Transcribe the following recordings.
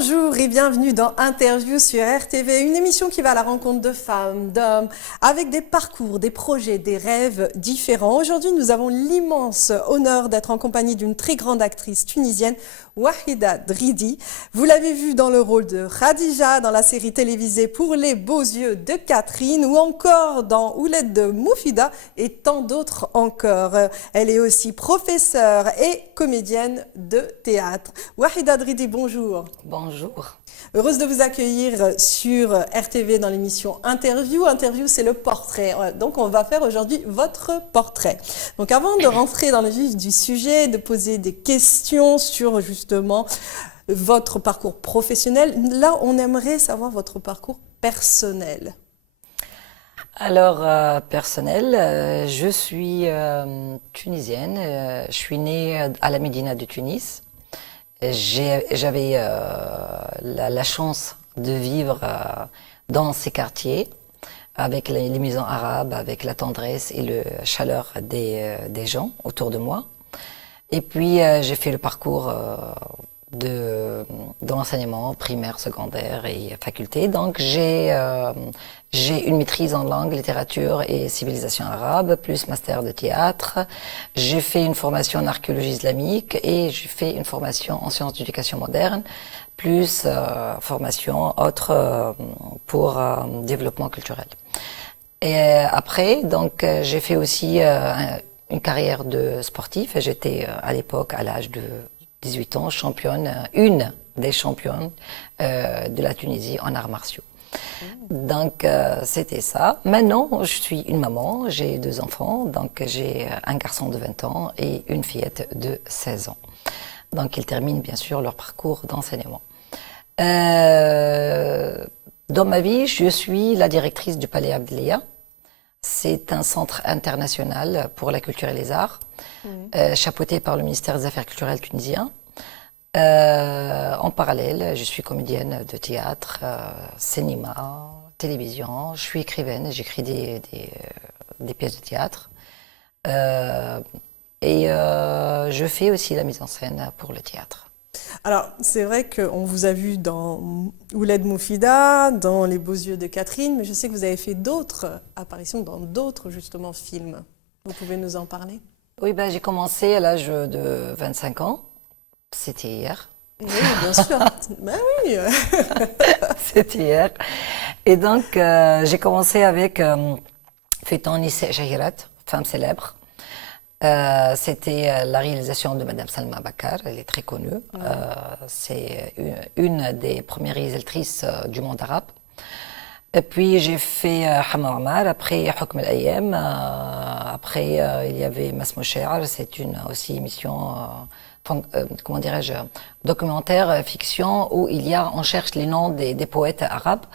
Bonjour et bienvenue dans Interview sur RTV, une émission qui va à la rencontre de femmes, d'hommes, avec des parcours, des projets, des rêves différents. Aujourd'hui, nous avons l'immense honneur d'être en compagnie d'une très grande actrice tunisienne, Wahida Dridi. Vous l'avez vue dans le rôle de Khadija dans la série télévisée Pour les beaux yeux de Catherine ou encore dans Ouled de Moufida et tant d'autres encore. Elle est aussi professeure et comédienne de théâtre. Wahida Dridi, bonjour. Bonjour. Heureuse de vous accueillir sur RTV dans l'émission Interview. Interview, c'est le portrait. Donc, on va faire aujourd'hui votre portrait. Donc, avant de rentrer dans le vif du sujet, de poser des questions sur justement votre parcours professionnel, là, on aimerait savoir votre parcours personnel. Alors, personnel, je suis tunisienne. Je suis née à la Médina de Tunis. J'avais la chance de vivre dans ces quartiers avec les maisons arabes, avec la tendresse et la chaleur des gens autour de moi. Et puis j'ai fait le parcours de l'enseignement primaire, secondaire et faculté. Donc j'ai une maîtrise en langue, littérature et civilisation arabe, plus master de théâtre. J'ai fait une formation en archéologie islamique et j'ai fait une formation en sciences d'éducation moderne, plus formation autre pour développement culturel. Et après, donc j'ai fait aussi une carrière de sportif. J'étais à l'époque, à l'âge de 18 ans, championne, une des championnes de la Tunisie en arts martiaux. Donc c'était ça. Maintenant, je suis une maman, j'ai 2 enfants, donc j'ai un garçon de 20 ans et une fillette de 16 ans. Donc ils terminent bien sûr leur parcours d'enseignement. Dans ma vie, je suis la directrice du Palais Abdelia. C'est un centre international pour la culture et les arts, chapeauté par le ministère des Affaires culturelles tunisien. En parallèle, je suis comédienne de théâtre, cinéma, télévision. Je suis écrivaine, j'écris des pièces de théâtre. Et je fais aussi la mise en scène pour le théâtre. Alors, c'est vrai qu'on vous a vu dans Ouled Moufida, dans Les beaux yeux de Catherine, mais je sais que vous avez fait d'autres apparitions dans d'autres, justement, films. Vous pouvez nous en parler? Oui, ben, j'ai commencé à l'âge de 25 ans. C'était hier. Oui, bien sûr. Ben oui. C'était hier. Et donc, j'ai commencé avec Feuilleton Nissa Jahirat, femme célèbre. C'était la réalisation de Madame Salma Bakar, elle est très connue. C'est une des premières réalisatrices du monde arabe. Et puis j'ai fait Hama Omar, après Hukm al-Ayyam, après il y avait Masmo She'ar, c'est une aussi émission, comment dirais-je, documentaire, fiction, où on cherche les noms des poètes arabes.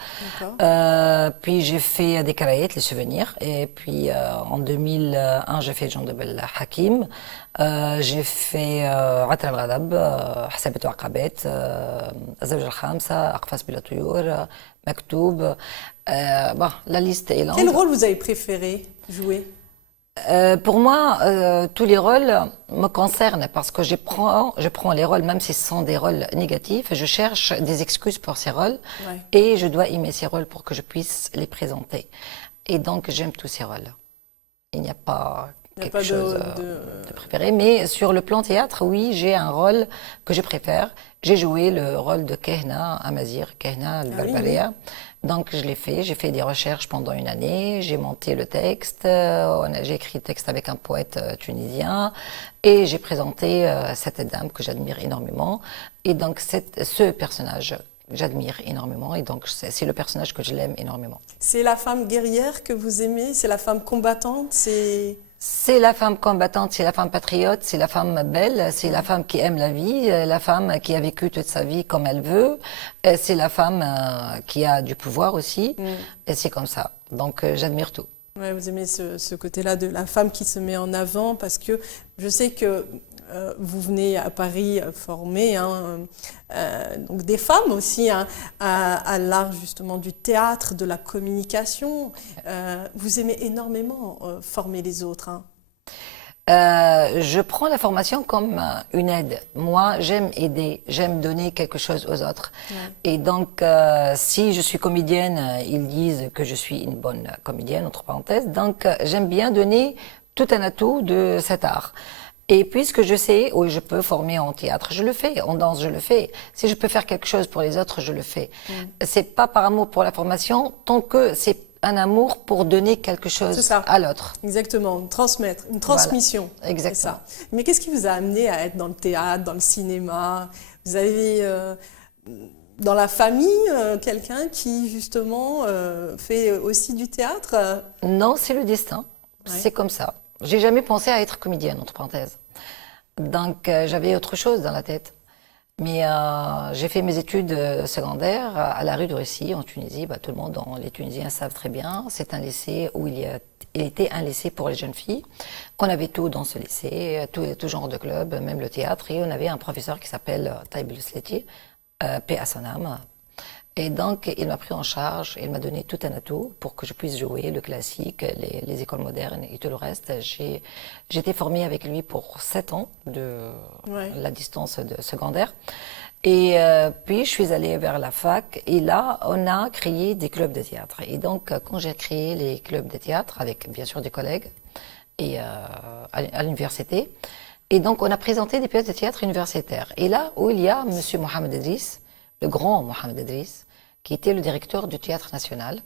Puis j'ai fait des Karaït, les souvenirs, et puis en 2001 j'ai fait Jean de Bel Hakim, j'ai fait Atra al-Ghadab, Hasabat Aqabet, Zawj al-Khamsa, Aqfas Bila Tuyur, Maktoub. Bon, la liste est longue. Quel rôle vous avez préféré jouer? Pour moi, tous les rôles me concernent parce que je prends les rôles, même si ce sont des rôles négatifs, je cherche des excuses pour ces rôles et je dois aimer ces rôles pour que je puisse les présenter. Et donc, j'aime tous ces rôles. Il n'y a pas quelque chose de préféré. Mais sur le plan théâtre, oui, j'ai un rôle que je préfère. J'ai joué le rôle de Kehna Amazir, Kehna al-Barbaria. Donc, je l'ai fait. J'ai fait des recherches pendant une année. J'ai monté le texte. J'ai écrit le texte avec un poète tunisien. Et j'ai présenté cette dame que j'admire énormément. Et donc, ce personnage, j'admire énormément. Et donc, c'est le personnage que je l'aime énormément. C'est la femme guerrière que vous aimez? C'est la femme combattante? C'est la femme combattante, c'est la femme patriote, c'est la femme belle, c'est la femme qui aime la vie, la femme qui a vécu toute sa vie comme elle veut, c'est la femme qui a du pouvoir aussi, et c'est comme ça. Donc j'admire tout. Ouais, vous aimez ce côté-là de la femme qui se met en avant, parce que je sais que vous venez à Paris former donc des femmes aussi à l'art justement du théâtre, de la communication. Vous aimez énormément former les autres. Je prends la formation comme une aide. Moi, j'aime aider, j'aime donner quelque chose aux autres. Ouais. Et donc, si je suis comédienne, ils disent que je suis une bonne comédienne, entre parenthèses. Donc, j'aime bien donner tout un atout de cet art. Et puisque je sais où je peux former en théâtre, je le fais. En danse, je le fais. Si je peux faire quelque chose pour les autres, je le fais. C'est pas par amour pour la formation, tant que c'est un amour pour donner quelque chose à l'autre. Exactement, transmettre, une transmission. Voilà. Exactement. C'est ça. Mais qu'est-ce qui vous a amené à être dans le théâtre, dans le cinéma? Vous avez dans la famille quelqu'un qui justement fait aussi du théâtre? Non, c'est le destin. Ouais. C'est comme ça. J'ai jamais pensé à être comédienne, entre parenthèses. Donc j'avais autre chose dans la tête. Mais j'ai fait mes études secondaires à la rue de Russie, en Tunisie. Tout le monde, les Tunisiens savent très bien. C'est un lycée où il était un lycée pour les jeunes filles. On avait tout dans ce lycée, tout genre de club, même le théâtre. Et on avait un professeur qui s'appelle Taïb El-Sleti, paix à son âme. Et donc, il m'a pris en charge, il m'a donné tout un atout pour que je puisse jouer le classique, les écoles modernes et tout le reste. J'ai été formée avec lui pour 7 ans de la distance de secondaire. Et puis, je suis allée vers la fac et là, on a créé des clubs de théâtre. Et donc, quand j'ai créé les clubs de théâtre, avec bien sûr des collègues et à l'université, et donc, on a présenté des pièces de théâtre universitaires. Et là où il y a Monsieur Mohamed Idriss, le grand Mohamed Idriss, qui était le directeur du Théâtre National,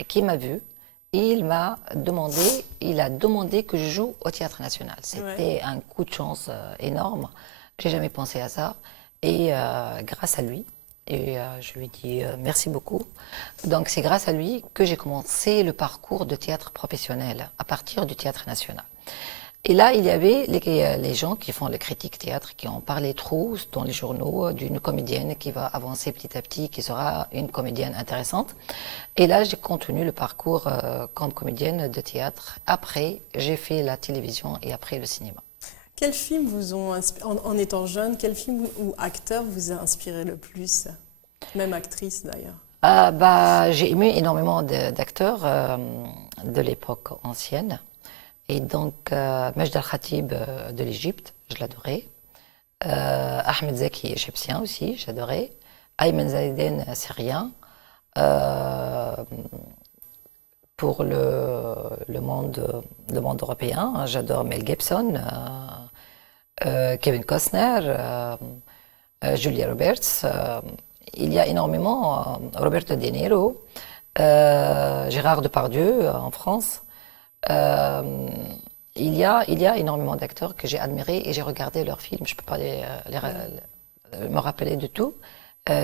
et qui m'a vu. Et il a demandé que je joue au Théâtre National. C'était un coup de chance énorme. J'ai jamais pensé à ça. Et grâce à lui, et je lui dis merci beaucoup. Donc c'est grâce à lui que j'ai commencé le parcours de théâtre professionnel à partir du Théâtre National. Et là, il y avait les gens qui font les critiques théâtre, qui ont parlé trop dans les journaux d'une comédienne qui va avancer petit à petit, qui sera une comédienne intéressante. Et là, j'ai continué le parcours comme comédienne de théâtre. Après, j'ai fait la télévision et après le cinéma. Quels films vous ont inspiré, en étant jeune, quel film ou acteur vous a inspiré le plus? Même actrice d'ailleurs. J'ai aimé énormément d'acteurs de l'époque ancienne. Et donc, Majd al-Khatib de l'Égypte, je l'adorais. Ahmed Zaki, égyptien aussi, j'adorais. Ayman Zaiden, syrien. Pour le monde européen, j'adore Mel Gibson, Kevin Costner, Julia Roberts. Il y a énormément, Roberto De Niro, Gérard Depardieu en France. Il y a énormément d'acteurs que j'ai admirés et j'ai regardé leurs films. Je ne peux pas me rappeler de tout.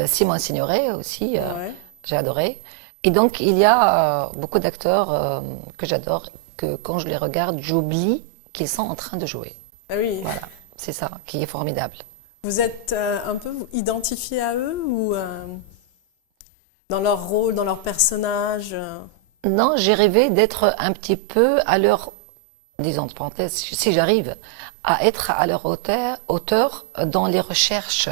Simone Signoret aussi, j'ai adoré. Et donc, il y a beaucoup d'acteurs que j'adore, que quand je les regarde, j'oublie qu'ils sont en train de jouer. Ah oui. Voilà, c'est ça qui est formidable. Vous êtes un peu identifié à eux ou dans leur rôle, dans leur personnage Non, j'ai rêvé d'être un petit peu à leur, disons entre parenthèses, si j'arrive à être à leur hauteur dans les recherches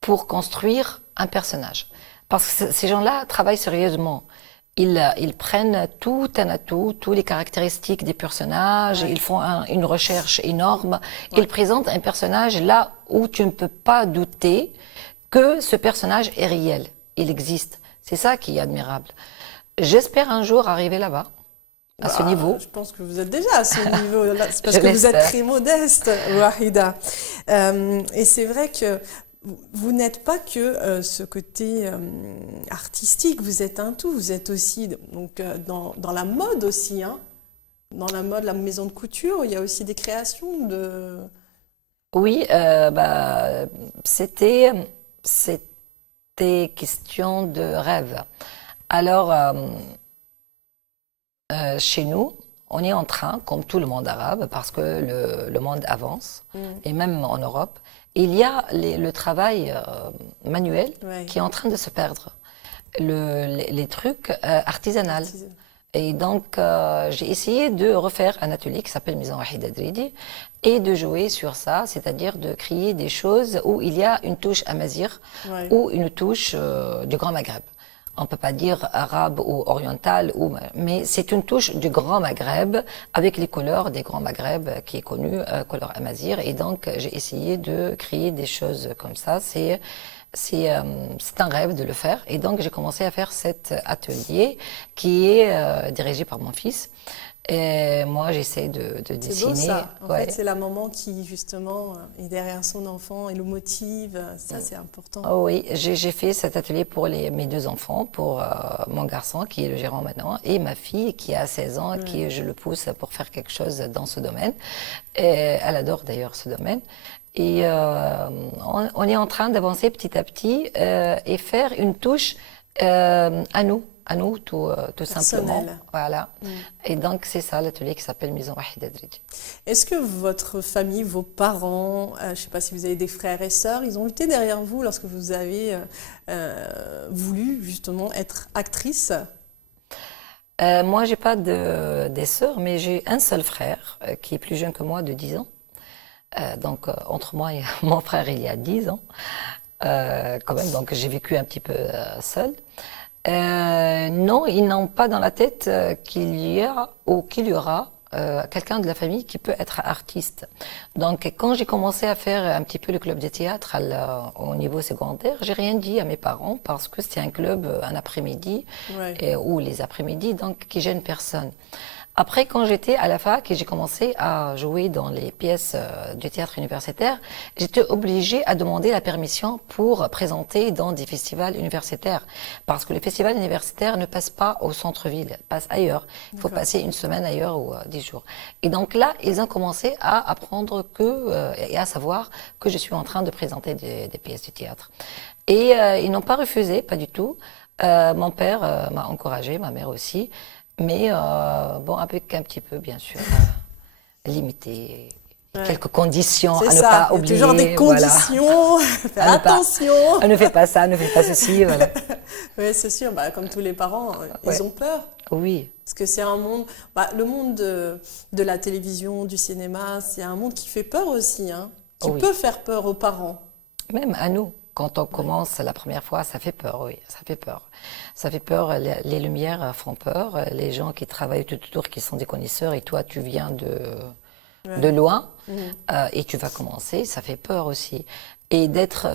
pour construire un personnage. Parce que ces gens-là travaillent sérieusement. Ils prennent tout un atout, toutes les caractéristiques des personnages, ils font une recherche énorme, ils présentent un personnage là où tu ne peux pas douter que ce personnage est réel, il existe. C'est ça qui est admirable. J'espère un jour arriver là-bas, à ce niveau. Je pense que vous êtes déjà à ce niveau-là, c'est parce que vous êtes très modeste, Wahida. Et c'est vrai que vous n'êtes pas que ce côté artistique, vous êtes un tout, vous êtes aussi donc, dans la mode aussi, hein. Dans la mode, la maison de couture, il y a aussi des créations de... Oui, c'était question de rêve. Alors, chez nous, on est en train, comme tout le monde arabe, parce que le monde avance, et même en Europe, il y a le travail manuel qui est en train de se perdre, les trucs artisanaux. Et donc, j'ai essayé de refaire un atelier qui s'appelle Maison Wahida Dridi et de jouer sur ça, c'est-à-dire de créer des choses où il y a une touche amazigh ou une touche du Grand Maghreb. On ne peut pas dire arabe ou oriental, mais c'est une touche du Grand Maghreb avec les couleurs des Grands Maghreb qui est connu, couleur amazigh. Et donc, j'ai essayé de créer des choses comme ça. C'est un rêve de le faire. Et donc, j'ai commencé à faire cet atelier qui est dirigé par mon fils. Et moi, j'essaie de dessiner. C'est beau ça. En fait, c'est la maman qui, justement, est derrière son enfant et le motive. Ça, c'est important. Oh oui, j'ai fait cet atelier pour mes 2 enfants, pour mon garçon qui est le gérant maintenant et ma fille qui a 16 ans, qui je le pousse pour faire quelque chose dans ce domaine. Et elle adore d'ailleurs ce domaine. Et on est en train d'avancer petit à petit et faire une touche à nous tout simplement. Voilà. Et donc c'est ça l'atelier qui s'appelle Maison Wahida Dridi. Est-ce que votre famille, vos parents, je ne sais pas si vous avez des frères et sœurs, ils ont été derrière vous lorsque vous avez voulu justement être actrice? Moi, j'ai pas des sœurs, mais j'ai un seul frère qui est plus jeune que moi de 10 ans. Donc, entre moi et mon frère, il y a 10 ans, quand même. Donc, j'ai vécu un petit peu seule. Non, ils n'ont pas dans la tête qu'il y a ou qu'il y aura quelqu'un de la famille qui peut être artiste. Donc, quand j'ai commencé à faire un petit peu le club de théâtre au niveau secondaire, j'ai rien dit à mes parents parce que c'était un club un après-midi ou les après-midi, donc qui gêne personne. Après, quand j'étais à la fac et j'ai commencé à jouer dans les pièces du théâtre universitaire, j'étais obligée à demander la permission pour présenter dans des festivals universitaires. Parce que les festivals universitaires ne passent pas au centre-ville, passent ailleurs. Il faut passer une semaine ailleurs ou 10 jours. Et donc là, ils ont commencé à apprendre et à savoir que je suis en train de présenter des pièces du théâtre. Et ils n'ont pas refusé, pas du tout. Mon père m'a encouragée, ma mère aussi. Mais bon, avec un petit peu, bien sûr, limité, quelques conditions à ne pas oublier. Toujours des conditions, faire attention. On ne fait pas ça, ne fait pas ceci, voilà. Oui, c'est sûr, comme tous les parents, ils ont peur. Oui. Parce que c'est un monde, le monde de la télévision, du cinéma, c'est un monde qui fait peur aussi, hein, qui peut faire peur aux parents. Même à nous. Quand on commence la première fois, ça fait peur, oui, ça fait peur. Ça fait peur, les lumières font peur, les gens qui travaillent tout autour, qui sont des connaisseurs, et toi, tu viens de loin, et tu vas commencer, ça fait peur aussi. Et d'être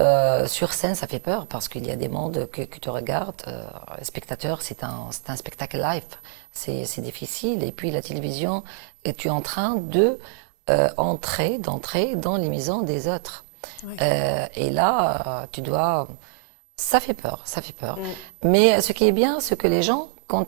sur scène, ça fait peur, parce qu'il y a des mondes qui te regardent. Les spectateurs, c'est un spectacle live, c'est difficile. Et puis la télévision, tu es en train d'entrer dans les maisons des autres. Et là, tu dois... Ça fait peur, ça fait peur. Mais ce qui est bien, c'est que les gens, quand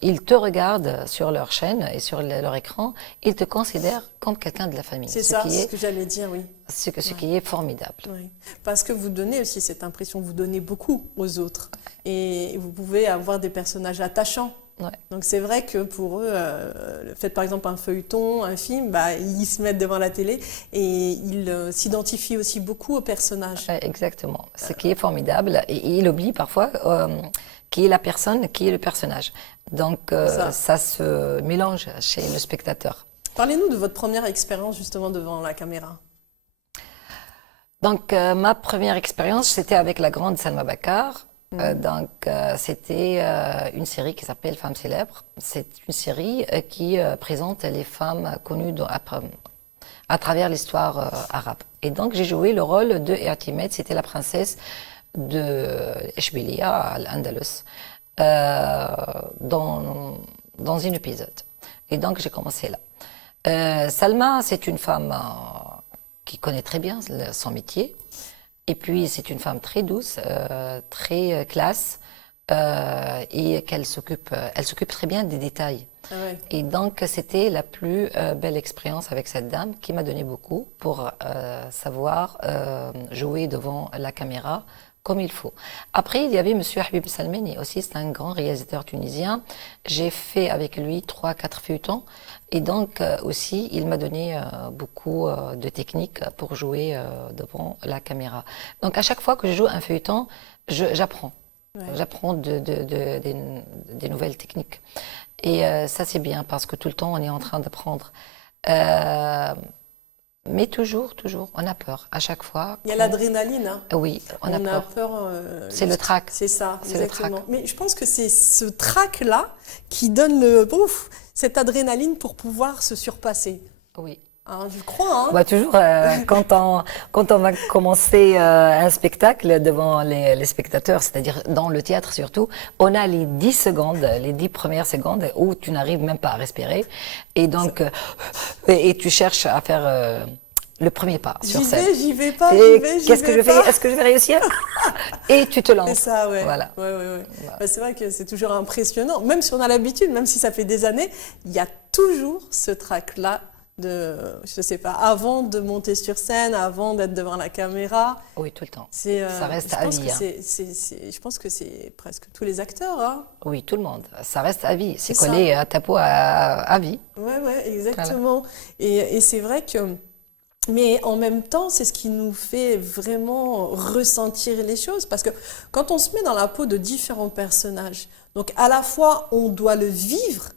ils te regardent sur leur chaîne et sur leur écran, ils te considèrent comme quelqu'un de la famille. C'est ça, ce que j'allais dire, oui. Ce qui est formidable. Oui. Parce que vous donnez aussi cette impression, vous donnez beaucoup aux autres. Et vous pouvez avoir des personnages attachants. Ouais. Donc c'est vrai que pour eux, faites par exemple un feuilleton, un film, ils se mettent devant la télé et ils s'identifient aussi beaucoup aux personnages. Exactement, ce qui est formidable. Et ils oublient parfois qui est la personne, qui est le personnage. Donc ça se mélange chez le spectateur. Parlez-nous de votre première expérience justement devant la caméra. Donc ma première expérience, c'était avec la grande Salma Bakar. C'était une série qui s'appelle Femmes célèbres. C'est une série qui présente les femmes connues à travers l'histoire arabe. Et donc j'ai joué le rôle de Eatimed, c'était la princesse de Eshbilia à l'Andalus dans un épisode. Et donc j'ai commencé là. Salma, c'est une femme qui connaît très bien son métier. Et puis, c'est une femme très douce, très classe, et elle s'occupe très bien des détails. Ah ouais. Et donc, c'était la plus belle expérience avec cette dame qui m'a donné beaucoup pour savoir jouer devant la caméra comme il faut. Après, il y avait Monsieur Habib Salmeni aussi, c'est un grand réalisateur tunisien. J'ai fait avec lui 3-4 feuilletons. Et donc aussi, il m'a donné beaucoup de techniques pour jouer devant la caméra. Donc à chaque fois que je joue un feuilleton, j'apprends. Ouais. J'apprends des nouvelles techniques. Et ça, c'est bien parce que tout le temps, on est en train d'apprendre. Mais toujours, on a peur à chaque fois. Il y a l'adrénaline, hein. Oui, on a peur. C'est le trac. C'est ça, C'est le trac. exactement. Mais je pense que c'est ce trac-là qui donne cette adrénaline pour pouvoir se surpasser. Oui. Hein, je crois. Hein. Bah, toujours, quand on va commencer un spectacle devant les spectateurs, c'est-à-dire dans le théâtre surtout, on a les 10 secondes, les 10 premières secondes où tu n'arrives même pas à respirer. Et donc, et tu cherches à faire le premier pas sur scène. J'y vais pas, qu'est-ce que je fais? Est-ce que je vais réussir? Et tu te lances. C'est ça, ouais. Voilà. Ouais. Voilà. Bah, c'est vrai que c'est toujours impressionnant. Même si on a l'habitude, même si ça fait des années, il y a toujours ce trac-là je sais pas, avant de monter sur scène, avant d'être devant la caméra. Oui, tout le temps. Ça reste à vie. Je pense que c'est presque tous les acteurs. Hein. Oui, tout le monde. Ça reste à vie. C'est collé à ta peau à vie. Ouais, exactement. Voilà. Et c'est vrai que... Mais en même temps, c'est ce qui nous fait vraiment ressentir les choses. Parce que quand on se met dans la peau de différents personnages, donc à la fois on doit le vivre,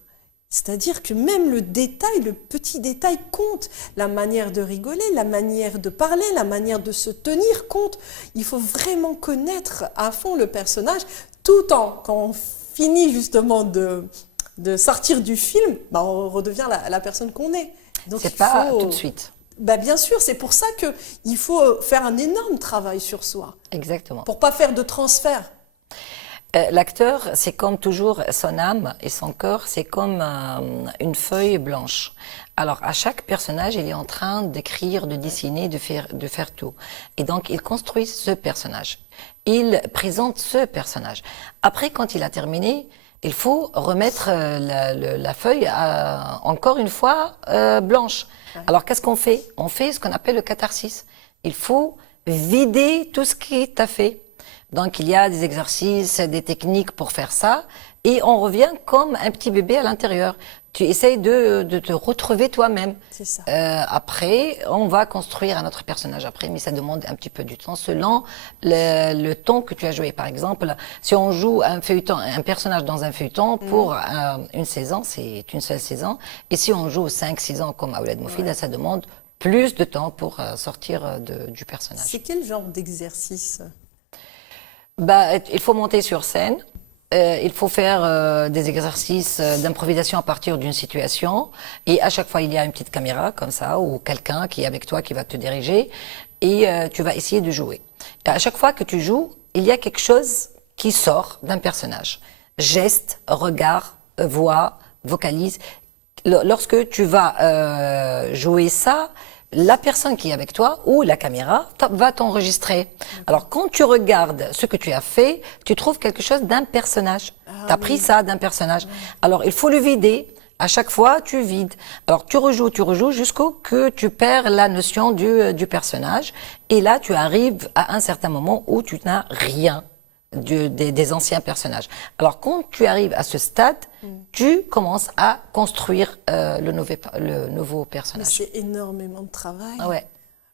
c'est-à-dire que même le détail, le petit détail compte. La manière de rigoler, la manière de parler, la manière de se tenir compte. Il faut vraiment connaître à fond le personnage, tout en, quand on finit justement de sortir du film, bah on redevient la personne qu'on est. Donc c'est pas tout de suite. Bah bien sûr, c'est pour ça qu'il faut faire un énorme travail sur soi. Exactement. Pour pas faire de transfert. L'acteur, c'est comme toujours son âme et son corps, c'est comme une feuille blanche. Alors, à chaque personnage, il est en train d'écrire, de dessiner, de faire tout. Et donc, il construit ce personnage. Il présente ce personnage. Après, quand il a terminé, il faut remettre la feuille encore une fois blanche. Alors, qu'est-ce qu'on fait? On fait ce qu'on appelle le catharsis. Il faut vider tout ce qui t'a fait. Donc, il y a des exercices, des techniques pour faire ça. Et on revient comme un petit bébé à l'intérieur. Tu essayes de te retrouver toi-même. C'est ça. Après, on va construire un autre personnage après, mais ça demande un petit peu du temps selon le ton que tu as joué. Par exemple, si on joue un personnage dans un feuilleton pour une saison, c'est une seule saison. Et si on joue 5-6 ans comme Aoulad Moufid, ça demande plus de temps pour sortir du personnage. C'est quel genre d'exercice? Bah, il faut monter sur scène. Il faut faire des exercices d'improvisation à partir d'une situation. Et à chaque fois, il y a une petite caméra comme ça, ou quelqu'un qui est avec toi, qui va te diriger. Et tu vas essayer de jouer. Et à chaque fois que tu joues, il y a quelque chose qui sort d'un personnage. Geste, regard, voix, vocalise. Lorsque tu vas jouer ça, la personne qui est avec toi ou la caméra va t'enregistrer. Alors, quand tu regardes ce que tu as fait, tu trouves quelque chose d'un personnage. Tu as pris ça d'un personnage. Alors, il faut le vider. À chaque fois, tu vides. Alors, tu rejoues jusqu'au que tu perds la notion du personnage. Et là, tu arrives à un certain moment où tu n'as rien des anciens personnages. Alors, quand tu arrives à ce stade, tu commences à construire le nouveau personnage. Mais c'est énormément de travail. Ah ouais.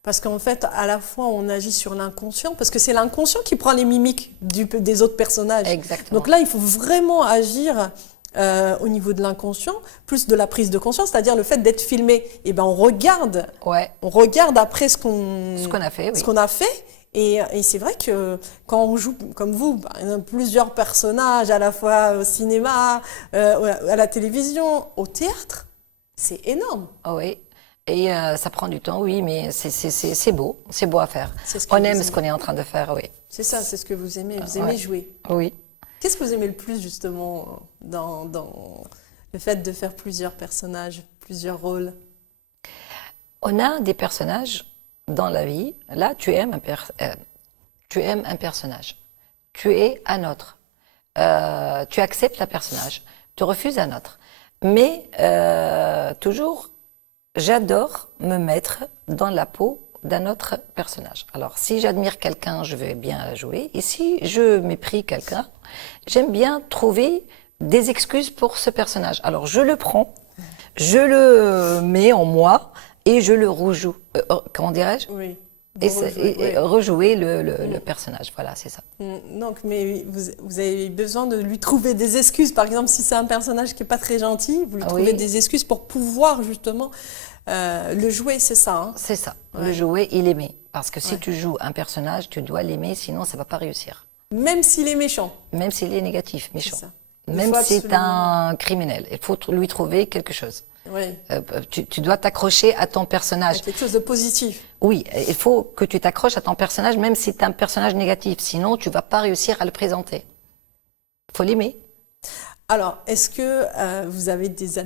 Parce qu'en fait, à la fois, on agit sur l'inconscient, parce que c'est l'inconscient qui prend les mimiques des autres personnages. Exactement. Donc là, il faut vraiment agir au niveau de l'inconscient, plus de la prise de conscience, c'est-à-dire le fait d'être filmé. Et ben, on regarde après ce qu'on a fait. Oui. Ce qu'on a fait. Et c'est vrai que quand on joue, comme vous, plusieurs personnages, à la fois au cinéma, à la télévision, au théâtre, c'est énorme. Oh oui, et ça prend du temps, oui, mais c'est beau à faire. On aime ce qu'on est en train de faire, oui. C'est ça, c'est ce que vous aimez, vous aimez jouer. Oui. Qu'est-ce que vous aimez le plus, justement, dans le fait de faire plusieurs personnages, plusieurs rôles? On a des personnages... Dans la vie, là, tu aimes un personnage. Tu es un autre. Tu acceptes un personnage. Tu refuses un autre. Mais toujours, j'adore me mettre dans la peau d'un autre personnage. Alors, si j'admire quelqu'un, je vais bien jouer. Et si je mépris quelqu'un, j'aime bien trouver des excuses pour ce personnage. Alors, je le prends, je le mets en moi, et je le rejoue. Comment dirais-je? Oui. Et rejouer le personnage. Voilà, c'est ça. Donc, mais vous avez besoin de lui trouver des excuses. Par exemple, si c'est un personnage qui n'est pas très gentil, vous lui trouvez des excuses pour pouvoir justement le jouer, c'est ça, hein? C'est ça, le jouer et l'aimer. Parce que si tu joues un personnage, tu dois l'aimer, sinon ça ne va pas réussir. Même s'il est méchant. Même s'il est négatif, méchant. Même si c'est un criminel. Il faut lui trouver quelque chose. Oui. Tu dois t'accrocher à ton personnage. Quelque chose de positif. Oui, il faut que tu t'accroches à ton personnage, même si c'est un personnage négatif. Sinon, tu ne vas pas réussir à le présenter. Il faut l'aimer. Alors, est-ce que vous avez des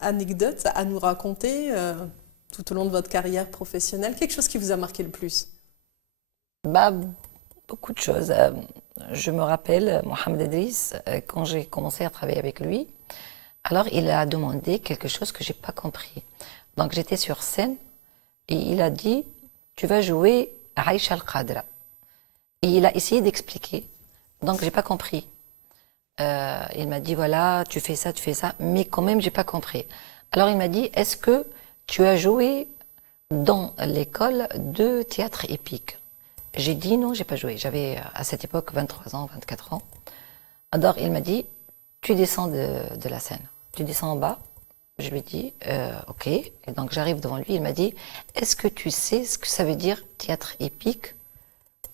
anecdotes à nous raconter tout au long de votre carrière professionnelle? Quelque chose qui vous a marqué le plus? Beaucoup de choses. Je me rappelle, Mohamed Idriss, quand j'ai commencé à travailler avec lui, alors il a demandé quelque chose que je n'ai pas compris. Donc j'étais sur scène et il a dit, tu vas jouer Aïcha Al-Qadra. Et il a essayé d'expliquer, donc je n'ai pas compris. Il m'a dit, voilà, tu fais ça, mais quand même, je n'ai pas compris. Alors il m'a dit, est-ce que tu as joué dans l'école de théâtre épique? J'ai dit non, j'ai pas joué. J'avais à cette époque 23 ans, 24 ans. Alors il m'a dit, tu descends de la scène. Tu descends en bas. Je lui ai dit, ok. Et donc j'arrive devant lui, il m'a dit, est-ce que tu sais ce que ça veut dire théâtre épique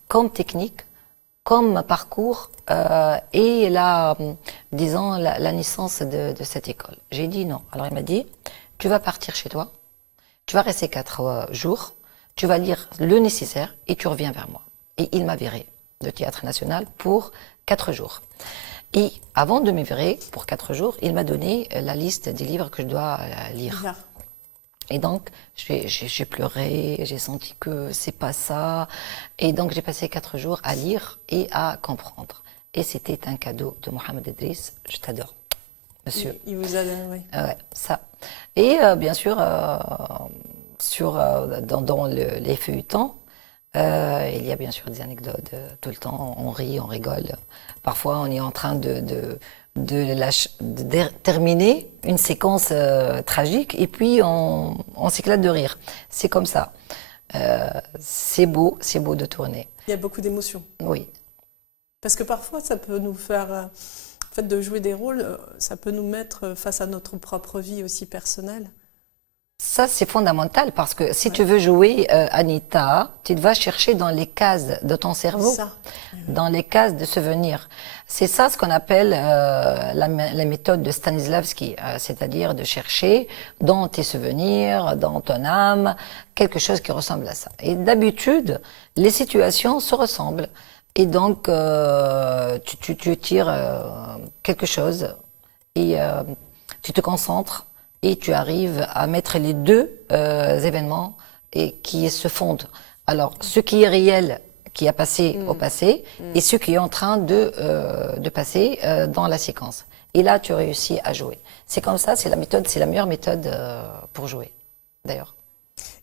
comme technique, comme parcours et disons, la naissance de cette école? J'ai dit non. Alors il m'a dit, tu vas partir chez toi, tu vas rester 4 jours, tu vas lire le nécessaire et tu reviens vers moi. Et il m'a viré de Théâtre National pour 4 jours. Et avant de me virer pour 4 jours, il m'a donné la liste des livres que je dois lire. Et donc, j'ai pleuré, j'ai senti que c'est pas ça. Et donc, j'ai passé 4 jours à lire et à comprendre. Et c'était un cadeau de Mohamed Idriss. Je t'adore, monsieur. Il vous a donné, oui. Ouais, ça. Et bien sûr, dans les feuilletons, il y a bien sûr des anecdotes tout le temps. On rit, on rigole. Parfois, on est en train de terminer une séquence tragique et puis on s'éclate de rire. C'est comme ça. C'est beau de tourner. Il y a beaucoup d'émotions. Oui. Parce que parfois, ça peut nous faire... le fait de jouer des rôles, ça peut nous mettre face à notre propre vie aussi personnelle. Ça, c'est fondamental parce que si tu veux jouer Anita, tu vas chercher dans les cases de ton cerveau, dans les cases de souvenirs. C'est ça ce qu'on appelle la méthode de Stanislavski, c'est-à-dire de chercher dans tes souvenirs, dans ton âme, quelque chose qui ressemble à ça. Et d'habitude, les situations se ressemblent. Et donc, tu tires quelque chose et tu te concentres. Et tu arrives à mettre les deux événements qui se fondent. Alors, ce qui est réel, qui a passé au passé, et ce qui est en train de passer dans la séquence. Et là, tu réussis à jouer. C'est comme ça, c'est la meilleure méthode pour jouer, d'ailleurs.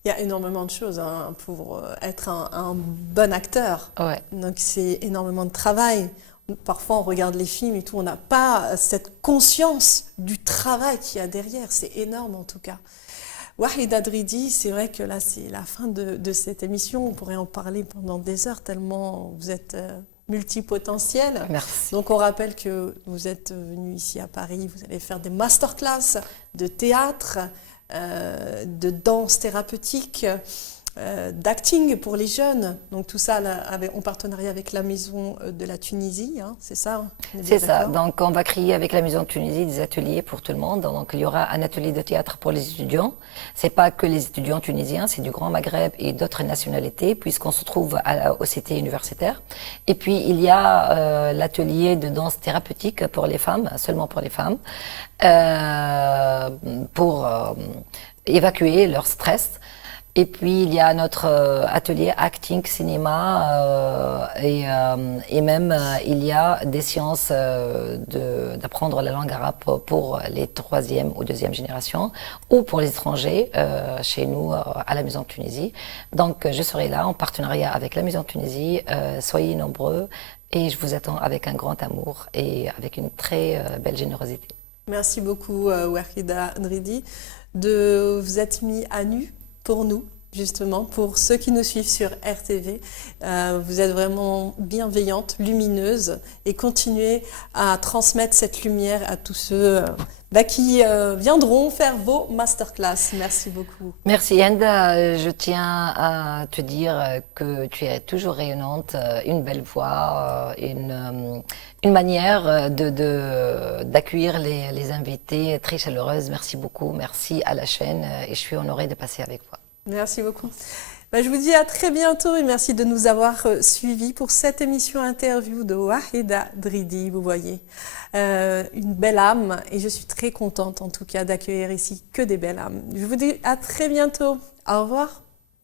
Il y a énormément de choses pour être un bon acteur. Ouais. Donc, c'est énormément de travail. Parfois, on regarde les films et tout, on n'a pas cette conscience du travail qu'il y a derrière. C'est énorme, en tout cas. Wahida Dridi, c'est vrai que là, c'est la fin de cette émission. On pourrait en parler pendant des heures, tellement vous êtes multipotentiel. Merci. Donc, on rappelle que vous êtes venu ici à Paris, vous allez faire des masterclass de théâtre, de danse thérapeutique, d'acting pour les jeunes. Donc tout ça en partenariat avec la Maison de la Tunisie, hein, c'est ça? C'est ça. Donc on va créer avec la Maison de Tunisie des ateliers pour tout le monde. Donc il y aura un atelier de théâtre pour les étudiants. C'est pas que les étudiants tunisiens, c'est du Grand Maghreb et d'autres nationalités puisqu'on se trouve au CT universitaire. Et puis il y a l'atelier de danse thérapeutique pour les femmes, seulement pour les femmes, pour évacuer leur stress. Et puis, il y a notre atelier acting, cinéma, et même il y a des séances d'apprendre la langue arabe pour les 3e ou 2e générations ou pour les étrangers chez nous à la Maison de Tunisie. Donc, je serai là en partenariat avec la Maison de Tunisie. Soyez nombreux et je vous attends avec un grand amour et avec une très belle générosité. Merci beaucoup, Wahida Dridi, de vous être mis à nu pour nous, justement, pour ceux qui nous suivent sur RTV. Vous êtes vraiment bienveillante, lumineuse et continuez à transmettre cette lumière à tous ceux qui viendront faire vos masterclass. Merci beaucoup. Merci Enda, je tiens à te dire que tu es toujours rayonnante, une belle voix, une manière d'accueillir les invités très chaleureuse. Merci beaucoup, merci à la chaîne et je suis honorée de passer avec toi. Merci beaucoup. Je vous dis à très bientôt et merci de nous avoir suivis pour cette émission interview de Wahida Dridi. Vous voyez, une belle âme et je suis très contente en tout cas d'accueillir ici que des belles âmes. Je vous dis à très bientôt. Au revoir.